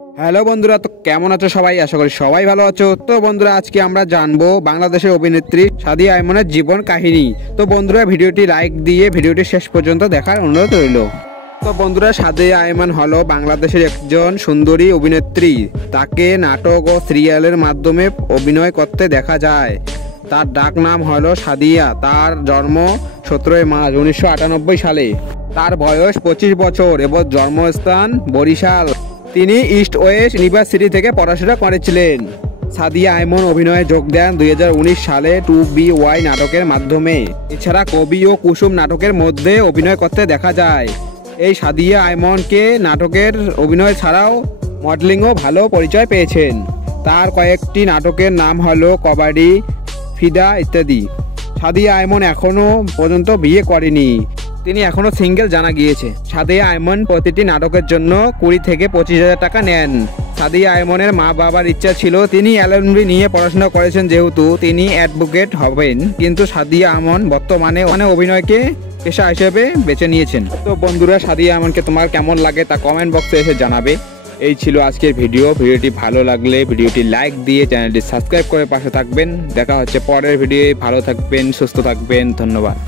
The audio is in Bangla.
হ্যালো বন্ধুরা, তো কেমন আছো সবাই? আশা করি সবাই ভালো আছো। তো বন্ধুরা, আজকে আমরা জানবো বাংলাদেশের অভিনেত্রী সাদিয়া আইমনের জীবন কাহিনী। তো বন্ধুরা, ভিডিওটি লাইক দিয়ে ভিডিওটি শেষ পর্যন্ত দেখার অনুরোধ রইল। তো বন্ধুরা, সাদিয়া আইমান হলো বাংলাদেশের একজন সুন্দরী অভিনেত্রী। তাকে নাটক ও সিরিয়ালের মাধ্যমে অভিনয় করতে দেখা যায়। তার ডাক নাম হলো সাদিয়া। তার জন্ম 17 মার্চ 1998 সালে। তার বয়স 25 বছর এবং জন্মস্থান বরিশাল। তিনি ইস্ট ওয়েস্ট ইউনিভার্সিটি থেকে পড়াশোনা করেছিলেন। সাদিয়া আইমন অভিনয়ে যোগ দেন 2019 সালে 2BY নাটকের মাধ্যমে। এছাড়া কবি ও কুসুম নাটকের মধ্যে অভিনয় করতে দেখা যায়। এই সাদিয়া আইমনকে নাটকের অভিনয় ছাড়াও মডেলিংও ভালো পরিচয় পেয়েছেন। তার কয়েকটি নাটকের নাম হলো কবাডি, ফিদা ইত্যাদি। সাদিয়া আইমন এখনও পর্যন্ত বিয়ে করেনি। তিনি এখনও সিঙ্গেল জানা গিয়েছে। সাদিয়া আইমন প্রতিটি নাটকের জন্য 20 থেকে 25,000 টাকা নেন। সাদিয়া আইমনের মা বাবার ইচ্ছা ছিল তিনি এলএলবি নিয়ে পড়াশোনা করেছেন, যেহেতু তিনি অ্যাডভোকেট হবেন। কিন্তু সাদিয়া আইমন বর্তমানে অভিনয়কে পেশা হিসেবে বেছে নিয়েছেন। তো বন্ধুরা, সাদিয়া আইমনকে তোমার কেমন লাগে তা কমেন্ট বক্সে এসে জানাবে। এই ছিল আজকের ভিডিওটি ভালো লাগলে ভিডিওটি লাইক দিয়ে চ্যানেলটি সাবস্ক্রাইব করে পাশে থাকবেন। দেখা হচ্ছে পরের ভিডিও। ভালো থাকবেন, সুস্থ থাকবেন, ধন্যবাদ।